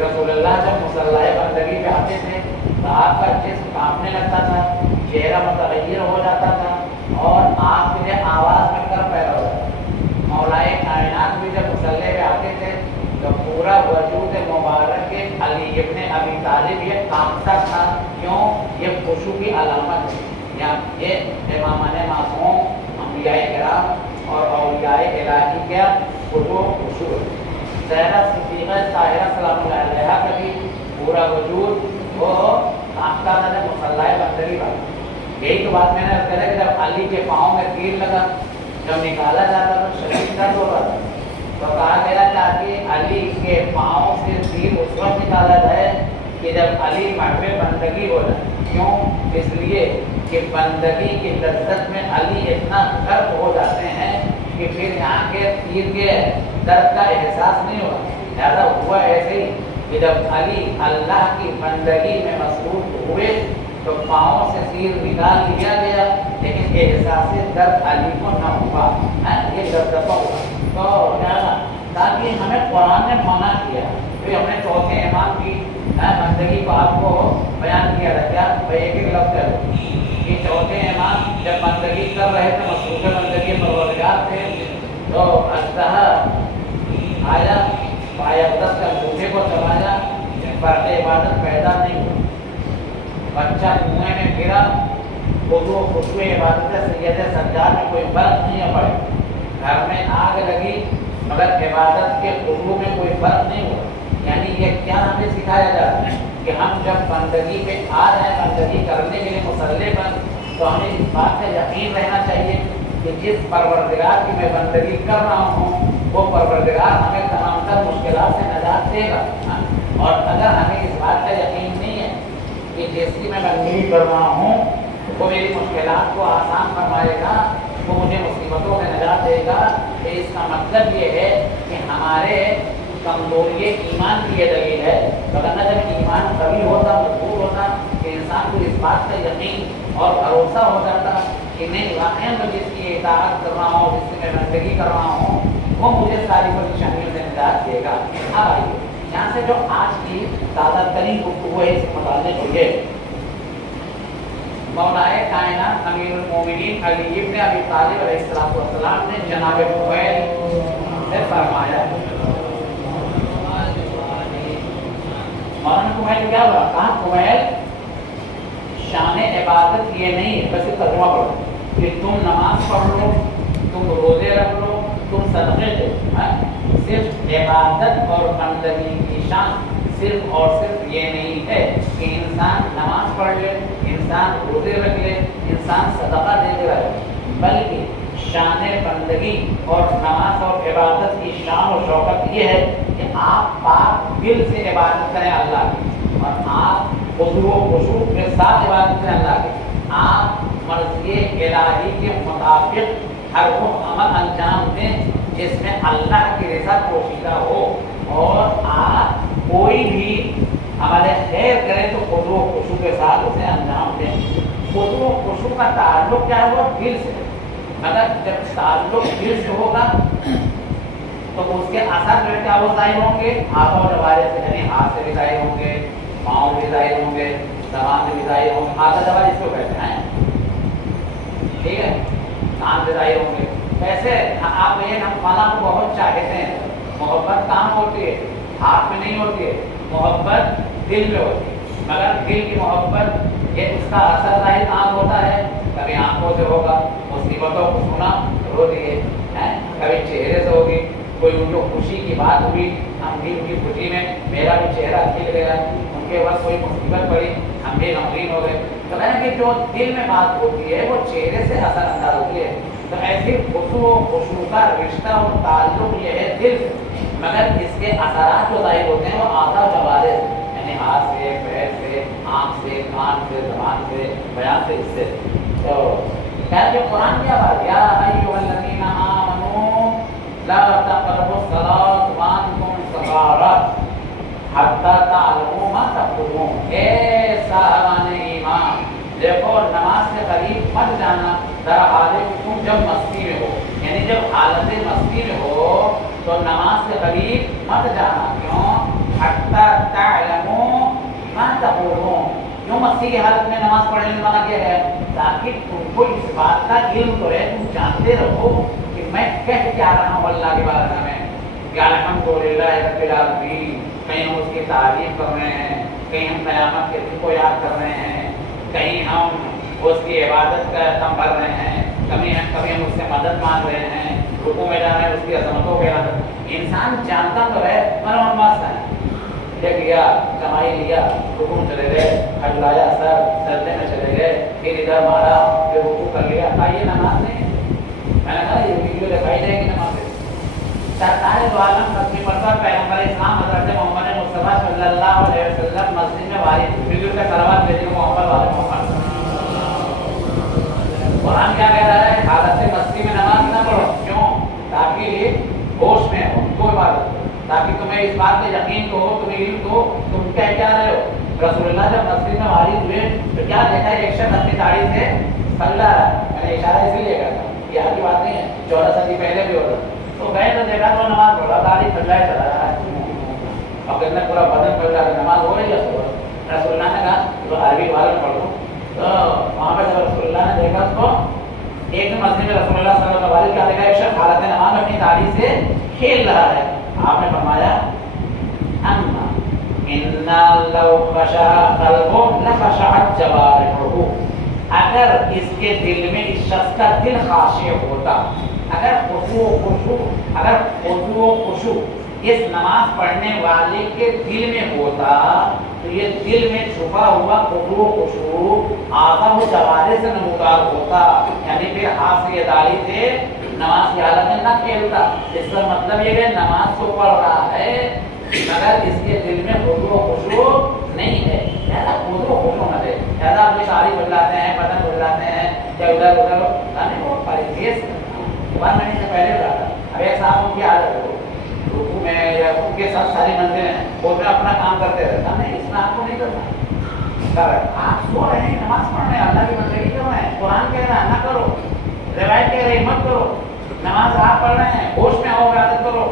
رسول اللہ جب مصلی بندگی پہ آتے تھے تو آپ کا جسم کانپنے لگتا تھا، چہرہ متغیر ہو جاتا تھا اور آپ کے آواز میں کر پیدا ہو جاتا تھا۔ مولائے کائنات بھی جب مصلی پہ آتے تھے تو پورا وجود مبارک کے علی ابن ابی طالب یہ کانپتا تھا۔ کیوں؟ یہ خشوع کی علامت ہے۔ یہ امامان معصوم انبیاء کرام اور اولیاء الہی کا خشوع ہے۔ زہرا صدیقہ طاہرہ سلام اللہ علیہا کا بھی پورا وجود وہ کانپتا تھا جب مصلی بندگی پر۔ یہی تو بات میں نے عرض کرا کہ جب علی کے پاؤں میں تیر لگا، جب نکالا جاتا تو شدید درد ہوتا تھا، تو کہا گیا تاکہ علی کے پاؤں سے تیر اس وقت نکالا جائے کہ جب علی محو بندگی ہو جائے۔ کیوں؟ اس لیے کہ بندگی کی لذت میں علی اتنا غرق ہو جاتے ہیں کہ پھر یہاں کے تیر کے درد کا احساس نہیں ہوا۔ لہٰذا ہوا ایسے ہی کہ جب علی اللہ کی بندگی میں مصروف ہوئے تو پاؤں سے تیر نکال لیا گیا، لیکن احساس درد علی کو نہ ہوا، یہ درد ہوا۔ تو تاکہ ہمیں قرآن نے منع کیا، پھر اپنے چوتھے امام کی بندگی کو آپ کو بیان کیا تھا، کیا ایک ایک لفظ ہے کہ چوتھے امام جب بندگی کر رہے تھے، مصروف بندگی پروردگار تھے، تو اژدہا آیا، پائے اقدس کا انگوٹھے کو چبایا، فرق عبادت پیدا نہیں ہوا۔ بچہ کنویں میں گرا، خضوع و خشوع عبادت سید سجاد میں کوئی فرق نہیں پڑے۔ گھر میں آگ لگی مگر عبادت کے خضوع میں کوئی فرق نہیں ہوا۔ یعنی یہ کیا ہمیں سکھایا جا رہا ہے کہ ہم جب بندگی پہ آ رہے ہیں، بندگی کرنے کے لیے مصلی پر، تو ہمیں اس بات کا یقین رہنا چاہیے کہ جس پروردگار کی میں بندگی کر رہا ہوں وہ پروردگار ہمیں تمام تر مشکلات سے نجات دے گا۔ اور اگر ہمیں اس بات کا یقین نہیں ہے کہ جس کی میں بندگی کر رہا ہوں وہ میری مشکلات کو آسان فرمائے گا، وہ مجھے مصیبتوں سے نجات دے گا، تو اس کا مطلب یہ ہے کہ ہمارے کمزوری ایمان کی یہ دلیل ہے۔ ورنہ جب ایمان قوی ہوتا، مضبوط ہوتا کہ انسان کو اس بات کا یقین اور بھروسہ ہو جاتا کہ نہیں واقعی میں جس کی اطاعت کر رہا ہوں، جس سے میں بندگی کر رہا ہوں، وہ مجھے ساری پریشانیوں سے نجات دے گا۔ اب آئیے یہاں سے جو آج کی تازہ ترین گفتگو ہے اس سے متعلق ہوئی ہے، مولائے کائنات امیر المومنین علی ابن ابی طالب علیہ السلام نے جناب فضیل سے فرمایا، مولانا کمیل کیا ہوا؟ کہا کمیل شان عبادت یہ نہیں ہے، بس ترجمہ پڑھو کہ تم نماز پڑھ لو، تم روزے رکھ لو، تم صدقے دو، صرف عبادت اور بندگی کی شان صرف اور صرف یہ نہیں ہے کہ انسان نماز پڑھ لے، انسان روزے رکھ لے، انسان صدقہ دے دے رہے، بلکہ شان بندگی اور نماز اور عبادت کی شان و شوکت یہ ہے کہ آپ پاک دل سے عبادت کریں اللہ کی، اور آپ خضوع و خشوع کے ساتھ عبادت کریں اللہ کی، آپ مرضی الہی کے مطابق ہر وہ عمل انجام دیں جس میں اللہ کی رضا پوشیدہ ہو، اور آپ کوئی بھی عمل خیر کریں تو خضوع و خشوع کے ساتھ اسے انجام دیں۔ خضوع و خشوع کا تعلق کیا ہے؟ وہ دل سے، اگر جب تعلق دل سے ہوگا تو اس کے اثر جو کیا وہ ظاہر ہوں گے، ہاتھوں اور جوارح سے، یعنی ہاتھ سے بھی ظاہر ہوں گے، پاؤں بھی ظاہر ہوں گے، زبان سے بھی ظاہر ہوں گے، ہاتھ جوارح اس کو کہتے ہیں، ٹھیک ہے، کان سے ظاہر ہوں گے۔ ویسے آپ یہ ہم فلاں کو بہت چاہتے ہیں، محبت کہاں ہوتی ہے؟ ہاتھ میں نہیں ہوتی ہے، محبت دل میں ہوتی ہے، مگر دل کی محبت یہ اس کا اثر ظاہر کہاں ہوتا ہے؟ کبھی آنکھوں سے ہوگا، مصیبتوں کو سنا رو دیے، کبھی چہرے سے ہوگی، کوئی ان کو خوشی کی بات ہوئی، ہم بھی ان کی خوشی میں میرا بھی چہرہ کھل گیا، ان کے وقت کوئی مصیبت پڑی ہم بھی غمگین ہو گئے۔ تو میں نے کہ جو دل میں بات ہوتی ہے وہ چہرے سے اثر انداز ہوتی ہے۔ تو ایسی خضوع و خشوع کا رشتہ اور تعلق یہ ہے دل سے، مگر اس کے اثرات جو ظاہر ہوتے ہیں وہ اعضاء و جوارح سے، یعنی ہاتھ سے، پیر سے، آنکھ سے، کان سے، زبان سے، بیان سے، اس سے۔ تو خیر کہ قرآن کیا بات، یا ایھا الذین آمنوا لا تقربوا الصلاۃ وانتم سکارى حتی تعلموا ما تقولون، اے صاحبان ایمان دیکھو نماز سے قریب مت جانا در حال کہ تم جب مستی میں ہو، یعنی جب حالت مستی میں ہو تو نماز سے قریب مت جانا، کیوں؟ حتی لما تقولون، کیوں مسیح کی حالت میں نماز پڑھنے میں منع کیا گیا؟ تاکہ تم کو اس بات کا علم تو ہے، تم جانتے رہو کہ میں کہہ کیا رہا ہوں اللہ کے بارے میں، کہ الحمدللہ رب العالمین، کہیں ہم اس کی تعریف کر رہے ہیں، کہیں ہم قیامت کے دن کو یاد کر رہے ہیں، کہیں ہم اس کی عبادت کا دم بھر رہے ہیں، کبھی ہم اس سے مدد مانگ رہے ہیں، رکوع میں جانا ہے اس کی عظمتوں کے اندر۔ انسان جانتا تو ہے مگر مست ہے، یہ کیا کمائی لیا، رکوع میں چلے گئے، حج لایا، سجدے میں چلے گئے، پھر ادھر مارا، پھر رکوع کر لیا، یہ نماز نہیں ہے۔ میں نے کہا یہ ویڈیو دکھائی جائے گی نماز سے۔ سرکار دو عالم سب پر پیغمبر اسلام حضرت محمد مصطفیٰ صلی اللہ علیہ وسلم مسجد میں وارد، ویڈیو کا صلوات بھیجے محمد والے محمد۔ قرآن کیا کہہ رہا ہے؟ حالت مستی میں نماز نہ پڑھو، کیوں؟ تاکہ ہوش میں ہو، کوئی بات ہو، تاکہ تمہیں اس بات کا یقین تو ہو، تمہیں علم تو ہو تم کہہ کیا رہے ہو۔ رسول اللہ جب مسجد میں وارد ہوئے تو کیا دیکھا؟ ایک شخص اپنی داڑھی سے صلی رہا ہے۔ میں نے اشارہ اسی لیے کرتا ہوں، یہ آگے بات نہیں ہے، 14 صدی پہلے بھی ہوتا تو گئے تو دیکھا تو نماز پڑھا، داڑھی پھیلائے چلا رہا ہے، اب کتنا پورا بدن پھیل رہا ہے، نماز ہو رہی ہے سو۔ رسول اللہ نے کہا تو عربی والے میں پڑھ لو، تو وہاں پہ جب رسول اللہ نے دیکھا اس کو، ایک دن مسجد میں رسول اللہ صلی اللہ علیہ وسلم کا ایک شخص حالت نماز میں اپنی داڑھی سے کھیل رہا ہے۔ آپ نے فرمایا اما ان لو خشع قلبه لخشعت جوارحه، اگر اس کے دل میں، اس شخص کا دل خاشع ہوتا، اگر خشوع و خشوع اس نماز پڑھنے والے کے دل میں ہوتا تو یہ دل میں چھپا ہوا خشوع و خشوع اعضاء و جوارح سے نمودار ہوتا، یعنی پھر ہاتھ سے یا داڑھی سے نماز کی حالت میں نہ کھیلتا۔ اس کا مطلب یہ ہے نماز کو پڑھ رہا ہے مگر اس کے دل میں خشوع و خشوع نہیں ہے، لہذا خشوع و خشوع نہ دے، لہذا اپنی ساری بدلاتے ہیں، بدن بدلاتے ہیں، یا ادھر ادھر یعنی وہ پرہیز کرنا۔ میں نے سے پہلے بتایا تھا، اب ایک صاحب ان کی عادت ہے رکوع میں یا ان کے ساتھ ساری منزلیں ہیں، وہ میں اپنا کام کرتے رہتا نہیں، اس میں آپ کو نہیں کرنا۔ آپ سو رہے ہیں، نماز پڑھ رہے ہیں، اللہ کی بندگی کر رہے ہیں، قرآن کہہ رہا ہے نہ کرو، روایت کہہ رہی مت کرو، نماز آپ پڑھ رہے ہیں، ہوش میں آؤ، عبادت کرو،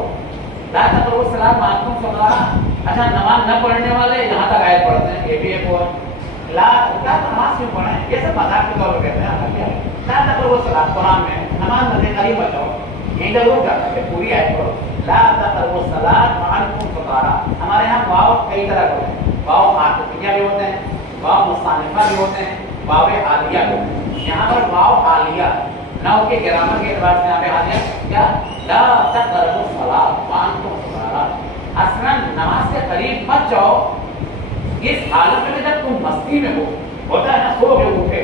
لا تقربوا الصلاۃ وانتم سکارى۔ اچھا نماز نہ پڑھنے والے یہاں تک آیت پڑھتے ہیں، یہ بھی ایک وہ لا نماز کیوں پڑھیں، یہ سب مذاق کے طور پر کہتے ہیں۔ لا تقربوا الصلاۃ قرآن میں نماز نہ قریب بچاؤ، یہیں تک روک جاتا ہے، پوری آیت پڑھو۔ لا تقربوا الصلاۃ وانتم سکارى، ہمارے یہاں واو کئی طرح کے ہوتے ہیں، واو عاطفیہ بھی ہوتے ہیں، واو مستانفہ بھی ہوتے ہیں، واو حالیہ بھی ہوتے ہیں۔ یہاں پر واو حالیہ نہ کے گرامر کے اعتبار سے یہاں پہ حالیہ کیا؟ لا تقربوا الصلاۃ وانتم سکارى، اصلا نماز سے قریب مت جاؤ اس حالت میں جب تم مستی میں ہو، ہوتا ہے نا، سو کے اٹھے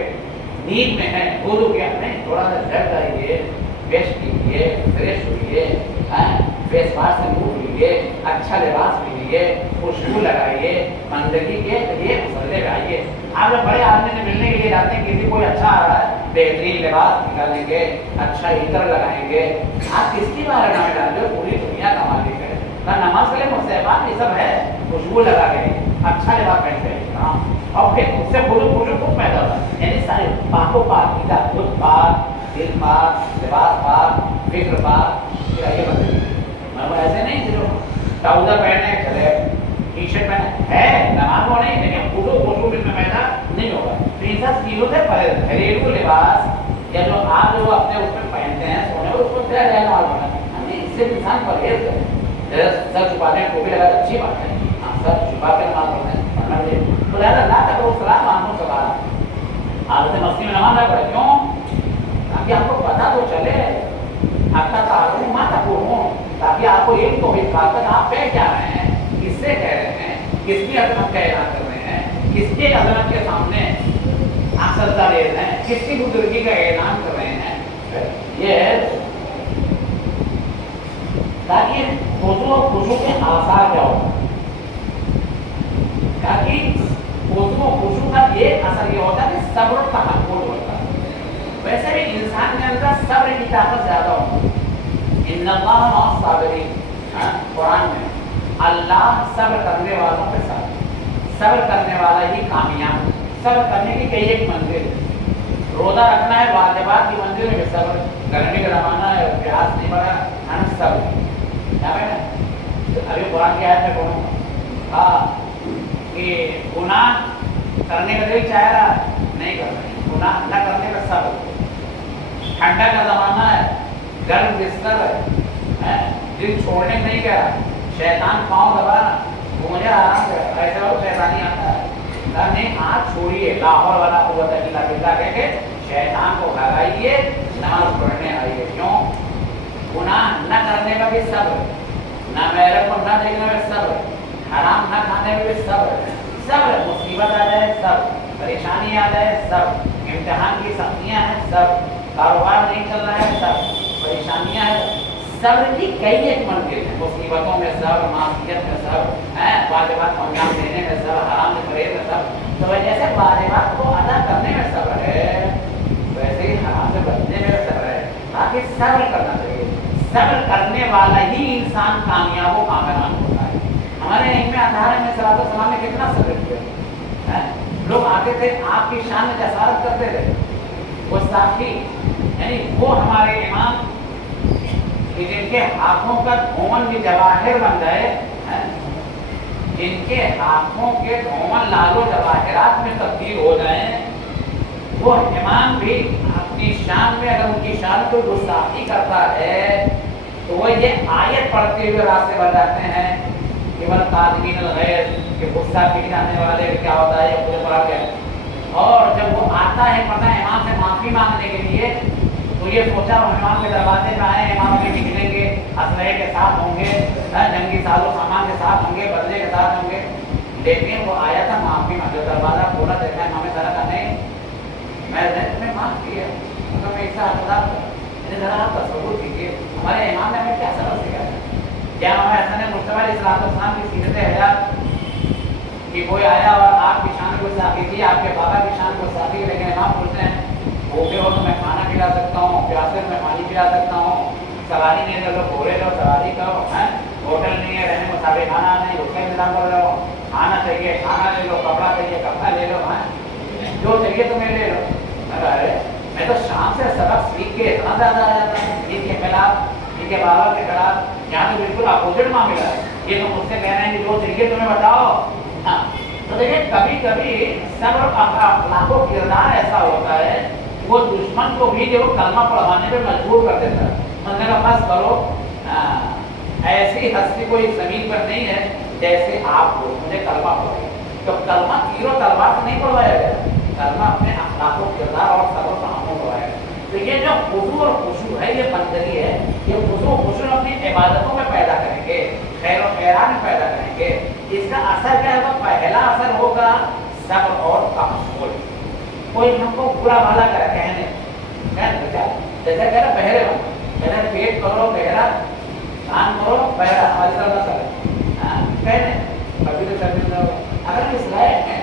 نیند میں ہے، وضو کیا نہیں، تھوڑا سا جھٹ جائیے، پیش کیجیے، فریش ہوئیے، فیس واش سے منہ دھوئیے، اچھا لباس پہنیے، خوشبو لگائیے، بندگی کے لیے مسلے پہ آئیے۔ آپ لوگ بڑے آدمی سے ملنے کے لیے جاتے ہیں، کسی کوئی اچھا آ رہا ہے، بہترین لباس نکالیں گے، اچھا عطر لگائیں گے، آپ کس کی بارے میں ڈالتے ہو؟ پوری دنیا کا مالک ہے نہ، نماز کے لیے مستحبات یہ سب ہے، خوشبو لگا کے اچھا لباس پہنتے ہیں، اور پھر اس سے خود پیدا ہوتا ہے، یعنی سارے پاکو پاک، خود پاک، دل پاک، لباس پاک، فکر پاک، پھر آئیے بندگی۔ ایسے نہیں صرف ٹراؤزر پہنے چلے، ٹی شرٹ پہنے ہے، نماز وہ نہیں، لیکن خشوع دل میں پیدا نہیں ہوگا۔ تو ان سب چیزوں سے گھریلو لباس یا جو آپ جو اپنے اس میں پہنتے ہیں سونے، اس کو طے رہنا والا ہے، اس سے انسان پرہیز کرے۔ سر چھپانے کو بھی لگا اچھی بات ہے، سر چھپا کے نماز پڑھتے ہیں، پڑھنا بھی تو لہٰذا لا تقربوا الصلاۃ وانتم سکارى، حالت مستی میں نماز نہ پڑھے، کیوں؟ تاکہ آپ کو پتہ تو چلے، حتی تعلموا ما تقولون، تاکہ آپ کو علم تو حقیقت آپ کہہ کیا رہے ہیں، کس سے کہہ رہے ہیں، کس کی عظمت کا اعلان کر رہے ہیں، کس کی عظمت کے سامنے آپ سجدہ دے رہے ہیں، کس کی بزرگی کا اعلان کر رہے ہیں۔ یہ ہے تاکہ خشوع و خشوع کے آثار کیا ہو، تاکہ خشوع و خشوع کا ایک اثر یہ ہوتا ہے کہ صبر و تحمل ہوتا ہے۔ ویسے بھی انسان کے اندر صبر کی طاقت زیادہ ہوتی ہے، ان اللہ مع الصابرین، قرآن میں اللہ صبر کرنے والوں کے ساتھ، صبر کرنے والا ہی کامیاب۔ صبر کرنے کی کئی ایک منزل، روزہ رکھنا ہے واجبات کی منزل میں صبر، گرمی کا زمانہ ہے، پیاس نہیں بڑھا، ہم صبر کیا ہے نا۔ ابھی قرآن کی آیت میں پڑھوں گا، کہ گناہ کرنے کا دل چاہ رہا ہے نہیں کر رہے, گناہ نہ کرنے کا صبر. ٹھنڈا کا زمانہ ہے, گرم بستر ہے, دل چھوڑنے نہیں کہہ رہا, شیطان پاؤں دبا رہا, وہ مجھے آرام سے ایسے وقت شیطانی آتا ہے, نہیں ہاتھ چھوڑیے, لاہور والا قوت الا باللہ کہہ کے شیطان کو بھگائیے, نماز پڑھنے آئیے. کیوں؟ گناہ نہ کرنے کا بھی صبر, نہ میرے کو نہ دیکھنے میں صبر, حرام نہ کھانے میں بھی صبر, صبر, مصیبت آ جائے صبر, پریشانی آ جائے صبر, امتحان کی سختیاں ہیں صبر, کاروبار نہیں چل رہا ہے صبر, پریشانیاں ہیں, صبر کی کئی ایک منزل ہے, مصیبتوں میں صبر, معصیت میں صبر, واجبات کو انجام دینے میں صبر, حرام سے پرہیز میں صبر. تو جیسے واجبات کو ادا کرنے میں صبر ہے ویسے ہی حرام سے بچنے میں صبر ہے. تاکہ صبر کرنا چاہیے, صبر کرنے والا ہی انسان کامیاب و کامران ہوتا ہے. ہمارے علم اطہار میں صلی اللہ علیہ وسلم نے کتنا صبر کیا, لوگ آتے تھے آپ کی شان میں جسارت کرتے تھے, وہ ساتھی یعنی وہ ہمارے امام جن کے ہاتھوں کا دھومن بھی جواہر بن گئے, جن کے ہاتھوں کے دھومن لالو جواہرات میں تبدیل ہو جائیں, وہ امام بھی اپنی شان میں اگر ان کی شان کو گستاخی کرتا ہے تو وہ یہ آیت پڑھتے ہوئے راستے بتاتے ہیں کہ والکاظمین الغیظ, کہ غصہ پگھلانے والے کیا ہوتا ہے, یہ خود پڑھ کے. اور جب وہ آتا ہے پتہ ہے امام سے معافی مانگنے کے لیے, تو یہ سوچا وہ امام کے دروازے میں آئے, امام کے نکلیں گے, اسلحے کے ساتھ ہوں گے, جنگی ساز و سامان کے ساتھ ہوں گے, بدلے کے ساتھ ہوں گے, لیکن وہ آیا تھا معافی مانگے, دروازہ کھولا, دیکھا امام صاحب کا نہیں, میں نے تمہیں معاف کیا, تو میں ایسا حضرات ذرا آپ تصور کیجیے ہمارے امام نے ہمیں کیا سبق سکھایا. کیا ہمیں حسن مصطفیٰ علیہ السلام کی سیرت حیات کہ کوئی آیا اور آپ کی شان کو صافی تھی, آپ کے بابا کی شان کو صافی, لیکن امام بولتے ہیں بھوکے ہو تو میں کھانا کھلا سکتا ہوں, پیاسے میں پانی پلا سکتا ہوں, سواری نہیں ہے تو گھوڑے لو, سواری کرو, ہوٹل نہیں ہے رہنے مسافر کھانا نہیں, اس کا انتظام کر رہے ہو, کھانا چاہیے کھانا لے لو, کپڑا چاہیے کپڑا لے لو, جو چاہیے تمہیں لے لو. ارے میں تو شام سے سبق سیکھ کے اتنا زیادہ آ جاتا ہے ان کے خلاف, ان کے بابا کے خلاف, یہاں تو بالکل اپوزٹ معاملہ ہے. یہ تو مجھ سے کہہ رہے ہیں کہ جو چاہیے تمہیں بتاؤ. تو دیکھیں کبھی کبھی صبر اخلاق و کردار ایسا ہوتا ہے وہ دشمن کو بھی جو کلمہ پڑھوانے پہ مجبور کر دیتا ہے. مجھے کا بس کرو, ایسی ہستی کوئی زمین پر نہیں ہے جیسے آپ کو, مجھے کلمہ پڑھائے. تو کلمہ تیر و تلوار سے نہیں پڑھوایا گیا, کلمہ اپنے اخلاق و کردار اور صبر و تحمل پڑھوایا گیا. تو یہ جو خضوع اور خشوع ہے یہ بندگی ہے, یہ خضوع و خشوع اپنی عبادتوں میں پیدا کریں گے, خیر و خیرات میں پیدا کریں گے. اس کا اثر کیا ہوگا؟ پہلا اثر ہوگا صبر اور تحمل. کوئی ہم کو برا بھلا کہنے جیسے کہہ رہا بہرے بن, کہنا پیٹ کرو بہرا, کان کرو بہرا, ہماری طرح نہ کرے کہنے کبھی تو کبھی اگر اس لائق ہے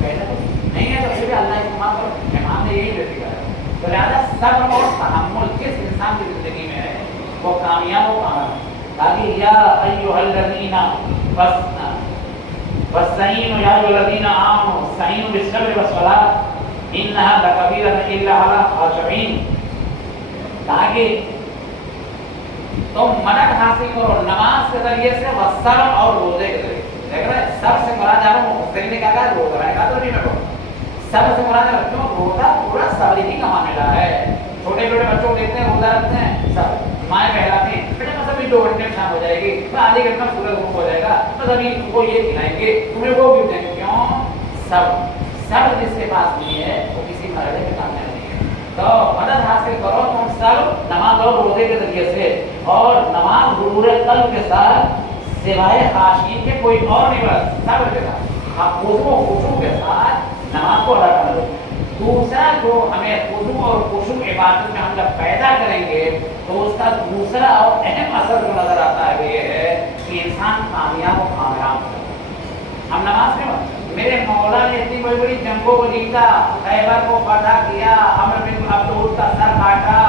کہنا نہیں ہے تو پھر بھی اللہ استعمال کرو. امام نے یہی دیکھی ہے. تو لہٰذا صبر اور تحمل جس انسان کی زندگی میں ہے وہ کامیاب و کامیاب. تاکہ یا ایھا الذین واستعینوا یا ایھا الذین آمنوا استعینوا بالصبر والصلاۃ انھا لکبیرۃ الا علی الخاشعین. تاکہ تم مدد حاصل کرو نماز کے ذریعے سے والصبر اور روزے کے ذریعے. دیکھ رہے سب سے مراد ہے مفسرین نے کہا ہے روزہ, میں نے کہا تو نہیں, میں سب سے مراد ہے کیوں روزہ پورا صبر کا معاملہ ہے. چھوٹے چھوٹے بچوں کو دیکھتے ہیں روزہ رکھتے ہیں, سب مائیں کہلاتی ہیں, بیٹے بس ابھی 2 گھنٹے میں شام ہو جائے گی, آدھے گھنٹے میں سورج غروب ہو جائے گا, بس ابھی وہ یہ کھلائیں گے تمہیں, وہ بھی دیں گے. کیوں؟ صبر جس کے پاس نہیں ہے وہ کسی مرحلے میں کامیاب نہیں ہے. تو مدد حاصل کرو تم سب نماز اور روزے کے ذریعے سے, اور نماز حضور قلب کے ساتھ سوائے خاشعین کے کوئی اور نہیں بس صبر کے ساتھ, خضوع و خشوع کے ساتھ نماز کو ادا کر دو. دوسرا جو ہمیں خضوع اور خشوع عبادت میں ہم جب پیدا کریں گے تو اس کا دوسرا اور اہم اثر جو نظر آتا ہے وہ یہ ہے کہ انسان کامیاب و کامیاب ہوتا ہے. ہم نماز میں میرے مولا نے اتنی بڑی بڑی جنگوں کو جیتا, خیبر کو فتح کیا, عمرو بن عبدود کا سر کاٹا,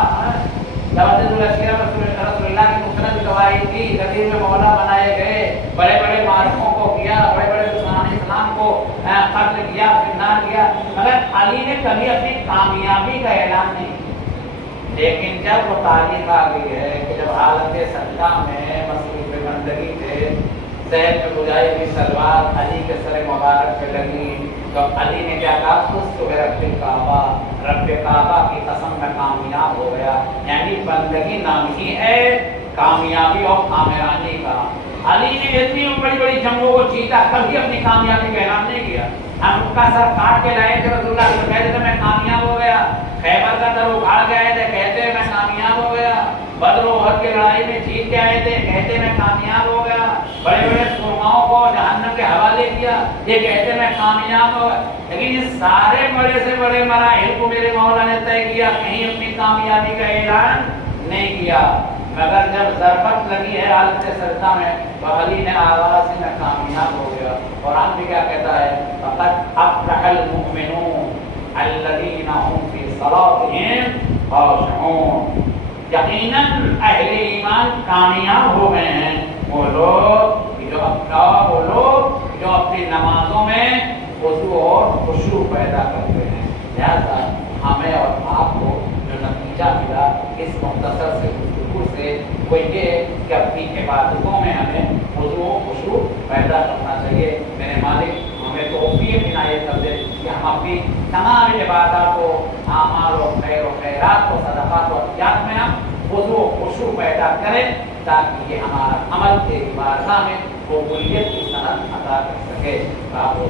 رسول اللہ کی مستند گواہی تھی, غدیر میں مولا بنائے گئے, بڑے بڑے معرکوں کو کیا, بڑے بڑے دشمنان اسلام کو قتل کیا, زندان کیا, مگر علی نے کبھی اپنی کامیابی کا اعلان نہیں. لیکن جب وہ تاریخ آ گئی ہے کہ جب حالت سجدہ میں مصروف بندگی تھے, زید میں بجائی ہوئی سلوار علی کے سر مبارک پہ لگی تو علی نے کیا کہا خود تو رب کعبہ، رب کعبہ کی قسم میں کامیاب ہو گیا. یعنی بندگی نام ہی ہے کامیابی اور کامرانی کا. علی نے اتنی بڑی بڑی جنگوں کو جیتا، کبھی اپنی کامیابی کا اعلان نہیں کیا. ہم ان کا سر کاٹ کے لائے تھے رسول اللہ کو کہتے تھے میں کامیاب ہو گیا. خیبر کا در اگاڑ کے آئے تھے کہتے میں کامیاب ہو گیا. بدر و احد کی لڑائی میں جیت کے آئے تھے کہتے میں کامیاب ہو گیا. بڑے بڑے سرماؤں کو جہنم کے حوالے کیا یہ کہتے میں کامیاب ہو گیا. لیکن یہ سارے بڑے سے بڑے مراحل کو میرے مولا نے طے کیا، کہیں اپنی کامیابی کا اعلان نہیں کیا. مگر جب ضربت لگی ہے حالت سجدہ میں تو علی نے آواز سے میں کامیاب ہو گیا. قرآن بھی کیا کہتا ہے فقد افلح المؤمنون الذین هم فی صلاتهم خاشعون. یقیناً اہل ایمان کامیاب ہو گئے ہیں وہ لوگ جو اپنی نمازوں میں خضوع اور خشوع پیدا کرتے ہیں. لہذا ہمیں اور آپ کو جو نتیجہ ملا اس مختصر سے گفتگو سے وہ یہ کہ اپنی عبادتوں میں ہمیں خضوع و خشوع پیدا کرنا چاہیے. میرے مالک ہمیں توفیق عنایت کر دے کہ ہم اپنی تمام عبادات و اعمال و خیر و خیرات و صدقات و عطیات میں ہم خضوع و خشوع پیدا کریں تاکہ یہ ہمارا عمل تیری بارگاہ میں قبولیت کی صنعت عطا کر سکے. آپ کو